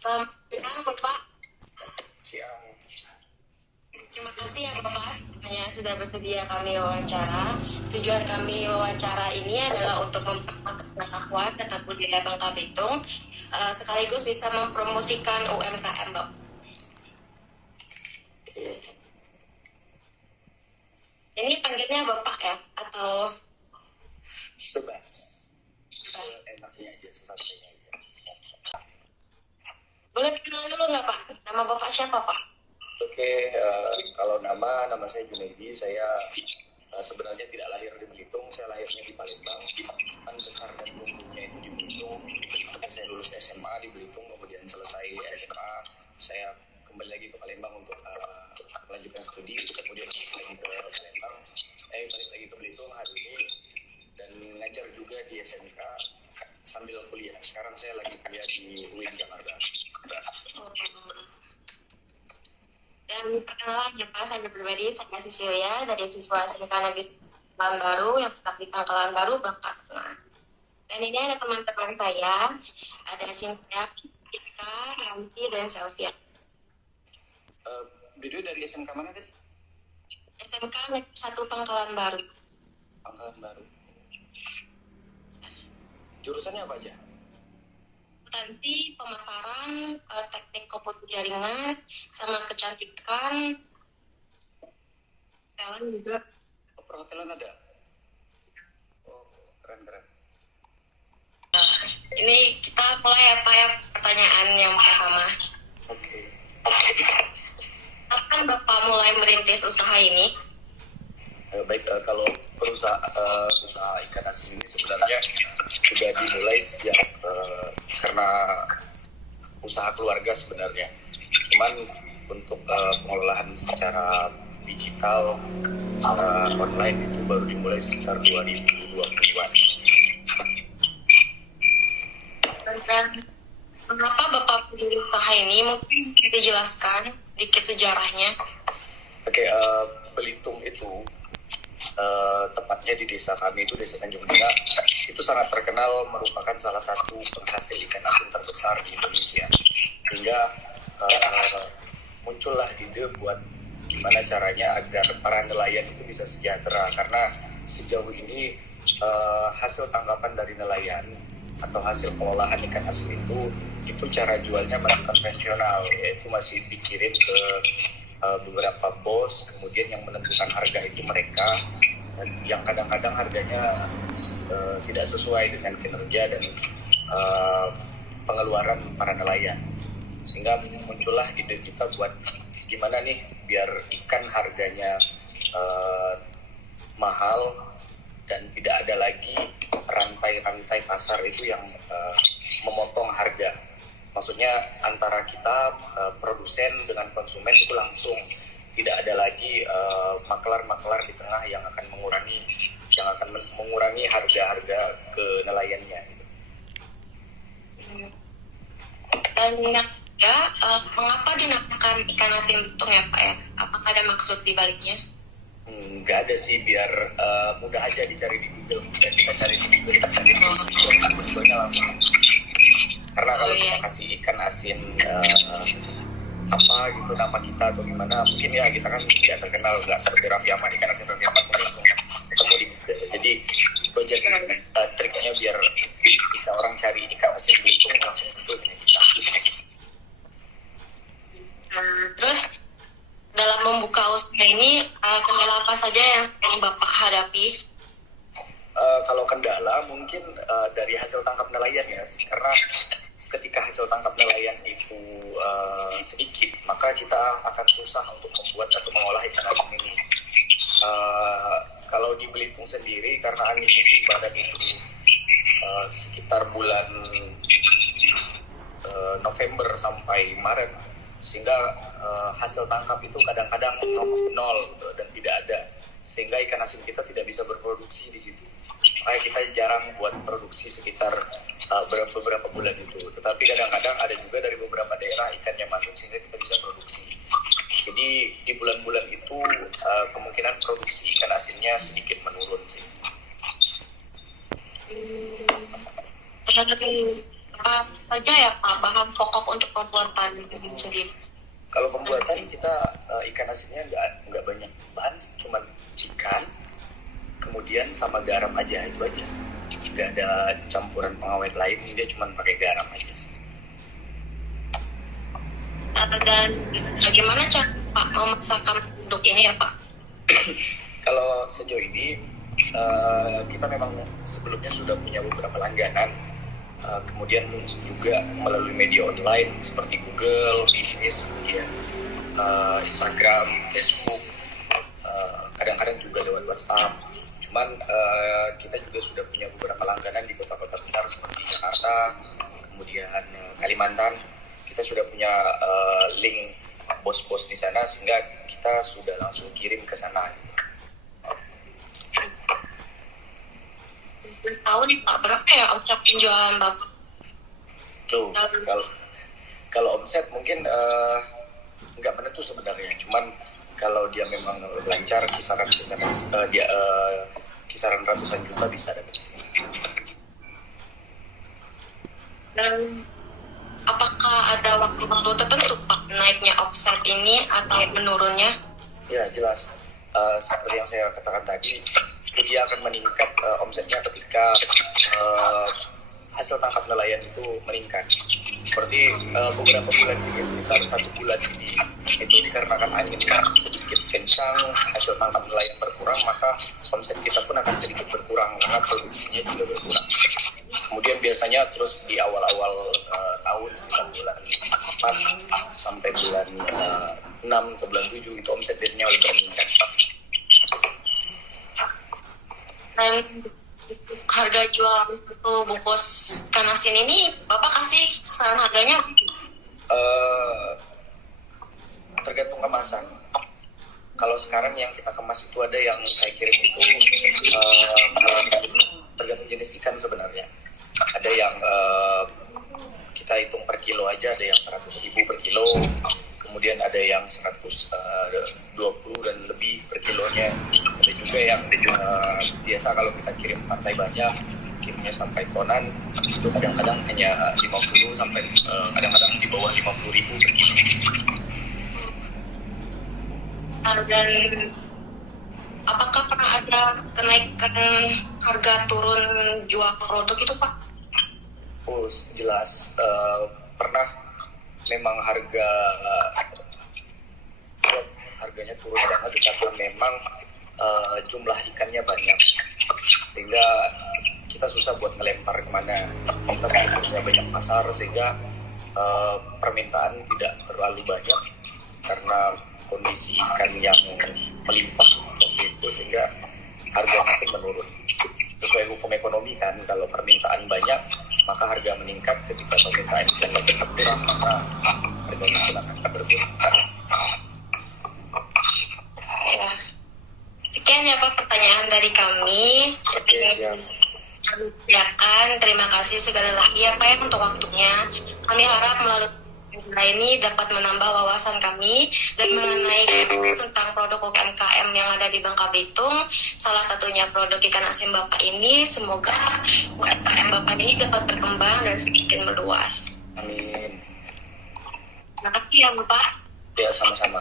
Selamat siang, Bapak. Siang. Terima kasih ya, Bapak. Hanya sudah bersedia kami wawancara. Tujuan kami wawancara ini adalah untuk memperkenalkan pengetahuan dan budaya Bangka Belitung, sekaligus bisa mempromosikan UMKM, Bapak. Ini panggilnya Bapak ya? Atau Bebas. Enaknya aja, sesatunya aja. boleh kenal dulu nggak, Pak? Nama Bapak siapa, Pak? Oke, kalau nama saya Junaidi. Saya sebenarnya tidak lahir di Belitung, saya lahirnya di Palembang. Kan besar dan tumbuhnya itu di Belitung. Kemudian saya lulus SMA di Belitung, kemudian selesai SMA, saya kembali lagi ke Palembang untuk melanjutkan studi. Kemudian balik lagi ke Palembang, balik lagi ke Belitung hari ini dan ngajar juga di SMK sambil kuliah. Sekarang saya lagi kuliah di UIN Jakarta. Dan perkenalan ya, Pak, saya pribadi, saya Cecilia dari siswa SMK Negeri Kelang Baru yang terletak di Pangkalan Baru, Bangka Tengah. Dan ini ada teman-teman saya, ada Cynthia, Ika, Ranti, dan Selvia. Video dari SMK mana tadi? SMK Negeri 1 Pangkalan Baru. Pangkalan Baru. Jurusannya apa aja? Nanti pemasaran, teknik komputer jaringan, sama kecantikan, talent juga. Perhotelan ada? Oh, keren. Ini kita mulai ya, Pak, ya, pertanyaan yang pertama. Oke. Kapan Bapak mulai merintis usaha ini? Baik, kalau usaha ikan asin ini sebenarnya sudah dimulai sejak karena usaha keluarga sebenarnya. Cuman untuk pengolahan secara digital, secara online itu baru dimulai sekitar 2020-an. Dan mengapa Bapak pilih usaha ini? Mungkin bisa dijelaskan sedikit sejarahnya. Oke, Belitung itu tepatnya di desa kami itu, Desa Tanjung Dina, itu sangat terkenal merupakan salah satu penghasil ikan asin terbesar di Indonesia. Hingga muncullah ide buat gimana caranya agar para nelayan itu bisa sejahtera, karena sejauh ini hasil tangkapan dari nelayan atau hasil pengolahan ikan asin itu cara jualnya masih konvensional, yaitu masih dikirim ke beberapa bos, kemudian yang menentukan harga itu mereka, dan yang kadang-kadang harganya tidak sesuai dengan kinerja dan pengeluaran para nelayan. Sehingga muncullah ide kita buat gimana nih biar ikan harganya mahal dan tidak ada lagi rantai-rantai pasar itu yang memotong harga. Maksudnya antara kita produsen dengan konsumen itu langsung, tidak ada lagi maklar-maklar di tengah yang akan mengurangi harga-harga ke nelayannya. Dan ya, mengapa dinamakan ikan asin Belitung ya, Pak, ya? Apakah ada maksud di baliknya? Nggak ada sih, biar mudah aja dicari di Google. Dan kita cari di Google, kita cari Google-nya langsung. Karena kalau kita kasih ikan asin apa gitu nama kita atau gimana, mungkin ya kita kan tidak terkenal, nggak seperti Raffi Ahmad, ikan asin Raffi Ahmad mungkin langsung ketemu di Google. Jadi itu aja sih triknya biar kita orang cari ikan asin Belitung langsung muncul punya kita. Terus dalam membuka usaha ini, kendala apa saja yang sering Bapak hadapi? Kalau kendala mungkin dari hasil tangkap nelayan ya, karena ketika hasil tangkap nelayan itu sedikit, maka kita akan susah untuk membuat atau mengolah ikan asin ini. Kalau di Belitung sendiri, karena angin musim barat itu sekitar bulan November sampai Maret, sehingga hasil tangkap itu kadang-kadang nol dan tidak ada, sehingga ikan asin kita tidak bisa berproduksi di situ. Makanya kita jarang buat produksi sekitar beberapa bulan itu. Tetapi kadang-kadang ada juga dari beberapa daerah ikannya masuk sehingga kita bisa produksi. Jadi di bulan-bulan itu kemungkinan produksi ikan asinnya sedikit menurun sih. apa saja ya Pak bahan pokok untuk pembuatan ini sendiri? Kalau pembuatan kita ikan asinnya nggak banyak bahan, cuma ikan, kemudian sama garam aja, itu aja. Nggak ada campuran pengawet lain, dia cuma pakai garam aja sih. Dan bagaimana cara Pak memasakkan produk ini ya Pak? Kalau sejauh ini kita memang sebelumnya sudah punya beberapa langganan, kemudian juga melalui media online seperti Google, bisnis, ya, Instagram, Facebook, kadang-kadang juga lewat WhatsApp. Cuman kita juga sudah punya beberapa langganan di kota-kota besar seperti Jakarta, kemudian Kalimantan. Kita sudah punya link bos-bos di sana sehingga kita sudah langsung kirim ke sana. Tahu nih Pak, berapa ya omset penjualan Bapak? Tuh, kalau omset mungkin nggak menentu sebenarnya, cuman kalau dia memang lancar kisaran kisaran ratusan juta bisa dapat di sini. Dan apakah ada waktu-waktu tertentu Pak naiknya omset ini atau menurunnya? Ya jelas, seperti yang saya katakan tadi, dia akan meningkat omsetnya ketika hasil tangkap nelayan itu meningkat. Seperti beberapa bulan ini, sekitar 1 bulan ini, itu dikarenakan angin sedikit kencang, hasil tangkap nelayan berkurang, maka omset kita pun akan sedikit berkurang karena produksinya juga berkurang. Kemudian biasanya terus di awal-awal tahun sekitar bulan 4 sampai bulan 6 atau bulan 7 itu omset biasanya lebih meningkat. Dan harga jual untuk bungkus ikan asin ini Bapak kasih saran harganya? Tergantung kemasan. Kalau sekarang yang kita kemas itu ada yang saya kirim itu tergantung jenis ikan sebenarnya. Ada yang kita hitung per kilo aja, ada yang 100.000 per kilo, kemudian ada yang 120 dan lebih per kilonya. Ada juga yang biasa kalau kita kirim pantai banyak, kirimnya sampai tonan, itu kadang-kadang hanya 50 sampai kadang-kadang di bawah 50.000 per kilo. Dan apakah pernah ada kenaikan harga turun jual produk itu Pak? Oh jelas, pernah memang harganya turun banget karena memang jumlah ikannya banyak, sehingga kita susah buat melempar kemana. Kita punya banyak pasar sehingga permintaan tidak terlalu banyak karena kondisi ikan yang melimpah seperti itu, sehingga harganya pun menurun. Sesuai hukum ekonomi kan, kalau permintaan banyak maka harga meningkat, ketika permintaan ikan lebih berkurang maka harganya pun akan berkurang. Ya. Sekian ya Pak pertanyaan dari kami. Oke, siap. Kami siapkan. Terima kasih sekali lagi ya Pak ya untuk waktunya. Kami harap melalui ini dapat menambah wawasan kami dan mengenai tentang produk UMKM yang ada di Bangka Belitung. Salah satunya produk ikan asin Bapak ini. Semoga UMKM Bapak ini dapat berkembang dan semakin meluas. Amin. Terima kasih ya Bapak. Ya, sama-sama.